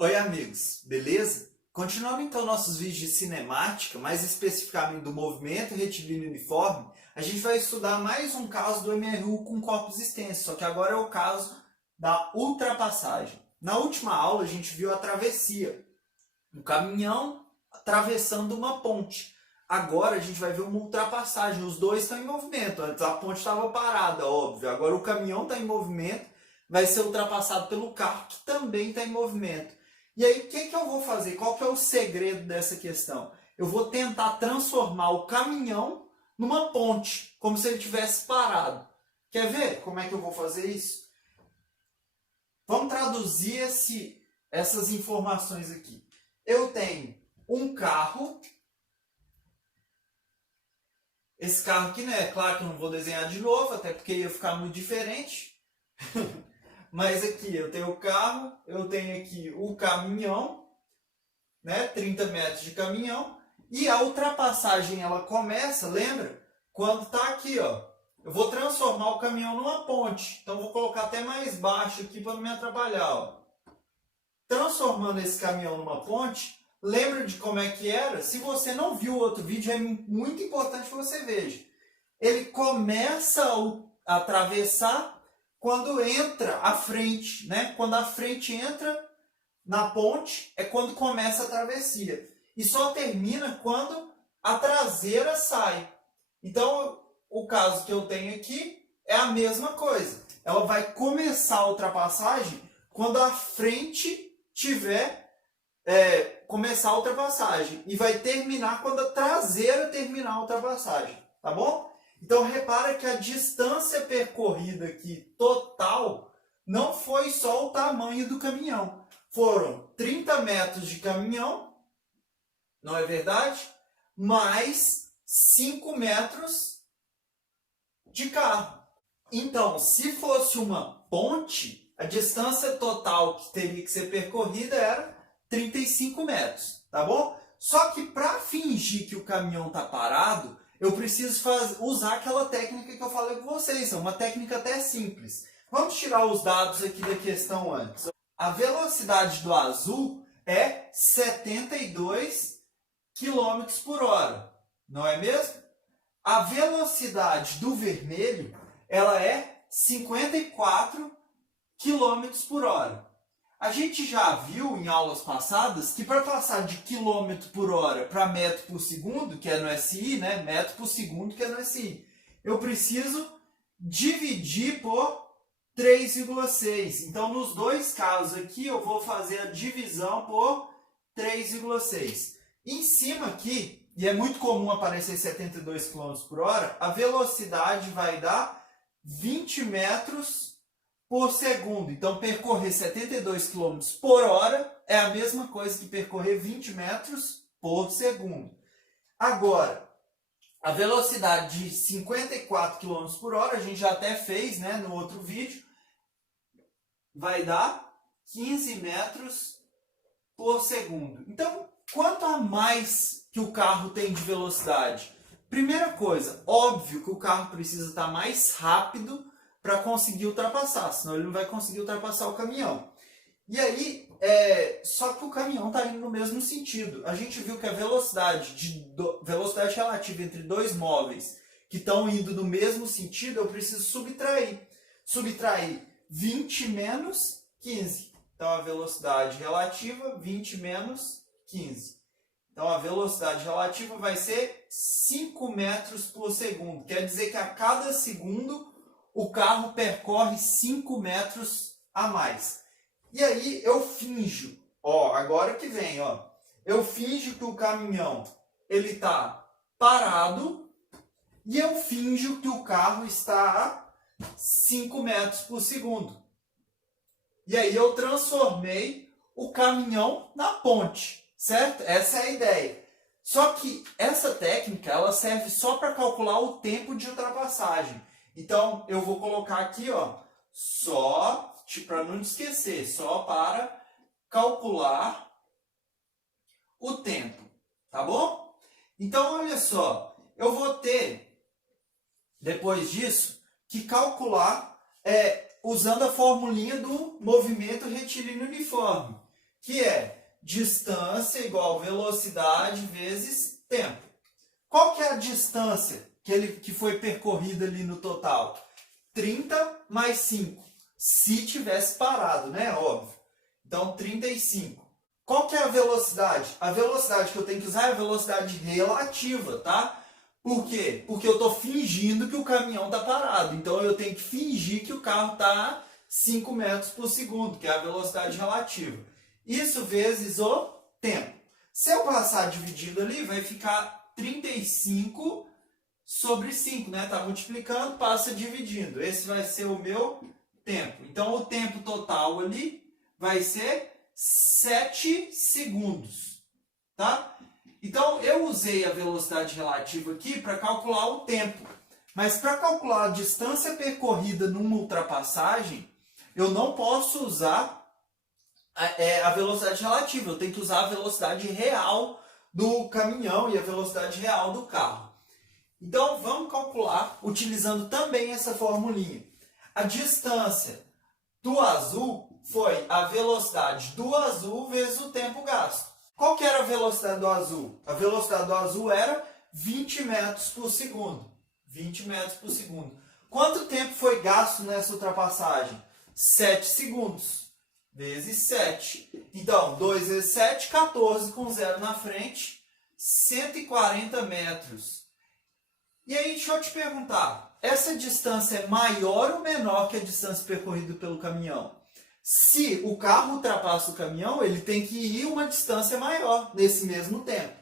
Oi amigos, beleza? Continuando então nossos vídeos de cinemática, mais especificamente do movimento retilíneo uniforme, a gente vai estudar mais um caso do MRU com corpos extensos, só que agora é o caso da ultrapassagem. Na última aula a gente viu a travessia, um caminhão atravessando uma ponte. Agora a gente vai ver uma ultrapassagem, os dois estão em movimento, antes a ponte estava parada, óbvio, agora o caminhão está em movimento, vai ser ultrapassado pelo carro que também está em movimento. E aí, o que eu vou fazer? Qual que é o segredo dessa questão? Eu vou tentar transformar o caminhão numa ponte, como se ele tivesse parado. Quer ver como é que eu vou fazer isso? Vamos traduzir essas informações aqui. Eu tenho um carro. Esse carro aqui, né? Claro que eu não vou desenhar de novo, até porque ia ficar muito diferente. Mas aqui eu tenho o carro, eu tenho aqui o caminhão, né, 30 metros de caminhão, e a ultrapassagem ela começa, lembra? Quando está aqui, ó, eu vou transformar o caminhão numa ponte, então vou colocar até mais baixo aqui para não me atrapalhar. Ó. Transformando esse caminhão numa ponte, lembra de como é que era? Se você não viu o outro vídeo, é muito importante que você veja. Ele começa a atravessar quando entra à frente, né? Quando a frente entra na ponte é quando começa a travessia. E só termina quando a traseira sai. Então, o caso que eu tenho aqui é a mesma coisa. Ela vai começar a ultrapassagem quando a frente tiver começar a ultrapassagem. E vai terminar quando a traseira terminar a ultrapassagem. Tá bom? Então, repara que a distância percorrida aqui total não foi só o tamanho do caminhão. Foram 30 metros de caminhão, não é verdade? Mais 5 metros de carro. Então, se fosse uma ponte, a distância total que teria que ser percorrida era 35 metros, tá bom? Só que para fingir que o caminhão está parado, eu preciso usar aquela técnica que eu falei com vocês, é uma técnica até simples. Vamos tirar os dados aqui da questão antes. A velocidade do azul é 72 km por hora, não é mesmo? A velocidade do vermelho ela é 54 km por hora. A gente já viu em aulas passadas que para passar de quilômetro por hora para metro por segundo, que é no SI, né? Metro por segundo, que é no SI, eu preciso dividir por 3,6. Então, nos dois casos aqui, eu vou fazer a divisão por 3,6. Em cima aqui, e é muito comum aparecer 72 km por hora, a velocidade vai dar 20 metros por segundo. Então, percorrer 72 km por hora é a mesma coisa que percorrer 20 metros por segundo. Agora, a velocidade de 54 km por hora, a gente já até fez, né, no outro vídeo, vai dar 15 metros por segundo. Então, quanto a mais que o carro tem de velocidade? Primeira coisa, óbvio que o carro precisa estar mais rápido para conseguir ultrapassar, senão ele não vai conseguir ultrapassar o caminhão. E aí, só que o caminhão está indo no mesmo sentido. A gente viu que a velocidade relativa entre dois móveis que estão indo no mesmo sentido, eu preciso subtrair. Subtrair 20 menos 15. Então, a velocidade relativa, 20 menos 15. Então, a velocidade relativa vai ser 5 metros por segundo. Quer dizer que a cada segundo o carro percorre 5 metros a mais. E aí eu finjo, ó, agora que vem, ó, eu finjo que o caminhão ele está parado e eu finjo que o carro está a 5 metros por segundo. E aí eu transformei o caminhão na ponte, certo? Essa é a ideia. Só que essa técnica ela serve só para calcular o tempo de ultrapassagem. Então, eu vou colocar aqui, ó, só, para não esquecer, só para calcular o tempo, tá bom? Então, olha só, eu vou ter, depois disso, que calcular usando a formulinha do movimento retilíneo uniforme. que é distância igual velocidade vezes tempo. Qual que é a distância que foi percorrida ali no total? 30 mais 5. Se tivesse parado, né? Óbvio. Então, 35. Qual que é a velocidade? A velocidade que eu tenho que usar é a velocidade relativa, tá? Por quê? Porque eu estou fingindo que o caminhão está parado. Então, eu tenho que fingir que o carro está a 5 metros por segundo, que é a velocidade relativa. Isso vezes o tempo. Se eu passar dividido ali, vai ficar 35 sobre 5, né? Tá multiplicando, passa dividindo. Esse vai ser o meu tempo. Então, o tempo total ali vai ser 7 segundos, tá? Então, eu usei a velocidade relativa aqui para calcular o tempo. Mas para calcular a distância percorrida numa ultrapassagem, eu não posso usar a velocidade relativa. Eu tenho que usar a velocidade real do caminhão e a velocidade real do carro. Então, vamos calcular utilizando também essa formulinha. A distância do azul foi a velocidade do azul vezes o tempo gasto. Qual que era a velocidade do azul? A velocidade do azul era 20 metros por segundo. 20 metros por segundo. Quanto tempo foi gasto nessa ultrapassagem? 7 segundos. Vezes 7. Então, 2 vezes 7, 14 com 0 na frente. 140 metros. E aí, deixa eu te perguntar. Essa distância é maior ou menor que a distância percorrida pelo caminhão? Se o carro ultrapassa o caminhão, ele tem que ir uma distância maior nesse mesmo tempo.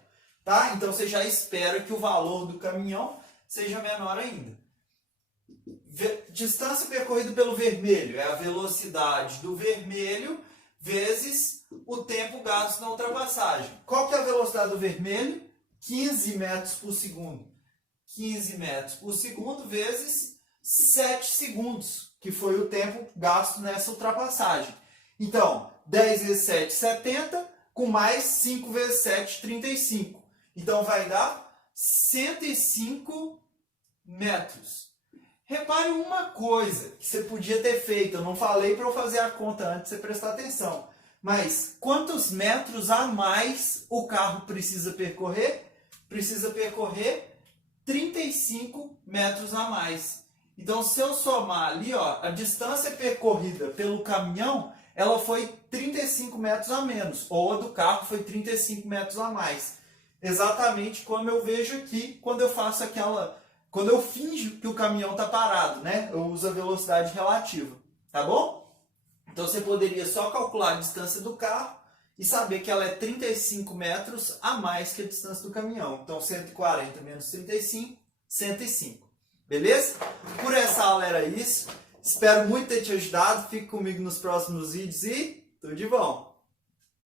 Tá? Então, você já espera que o valor do caminhão seja menor ainda. Distância percorrida pelo vermelho é a velocidade do vermelho vezes o tempo gasto na ultrapassagem. Qual que é a velocidade do vermelho? 15 metros por segundo. 15 metros por segundo vezes 7 segundos, que foi o tempo gasto nessa ultrapassagem. Então, 10 vezes 7, 70, com mais 5 vezes 7, 35. Então, vai dar 105 metros. Repare uma coisa que você podia ter feito. Eu não falei para eu fazer a conta antes de você prestar atenção. Mas quantos metros a mais o carro precisa percorrer? Precisa percorrer 35 metros a mais. Então, se eu somar ali, ó, a distância percorrida pelo caminhão, ela foi 35 metros a menos. Ou a do carro foi 35 metros a mais. Exatamente como eu vejo aqui, quando eu faço quando eu finjo que o caminhão está parado, né? Eu uso a velocidade relativa, tá bom? Então, você poderia só calcular a distância do carro e saber que ela é 35 metros a mais que a distância do caminhão. Então, 140 menos 35, 105. Beleza? Por essa aula era isso. Espero muito ter te ajudado. Fique comigo nos próximos vídeos e tudo de bom!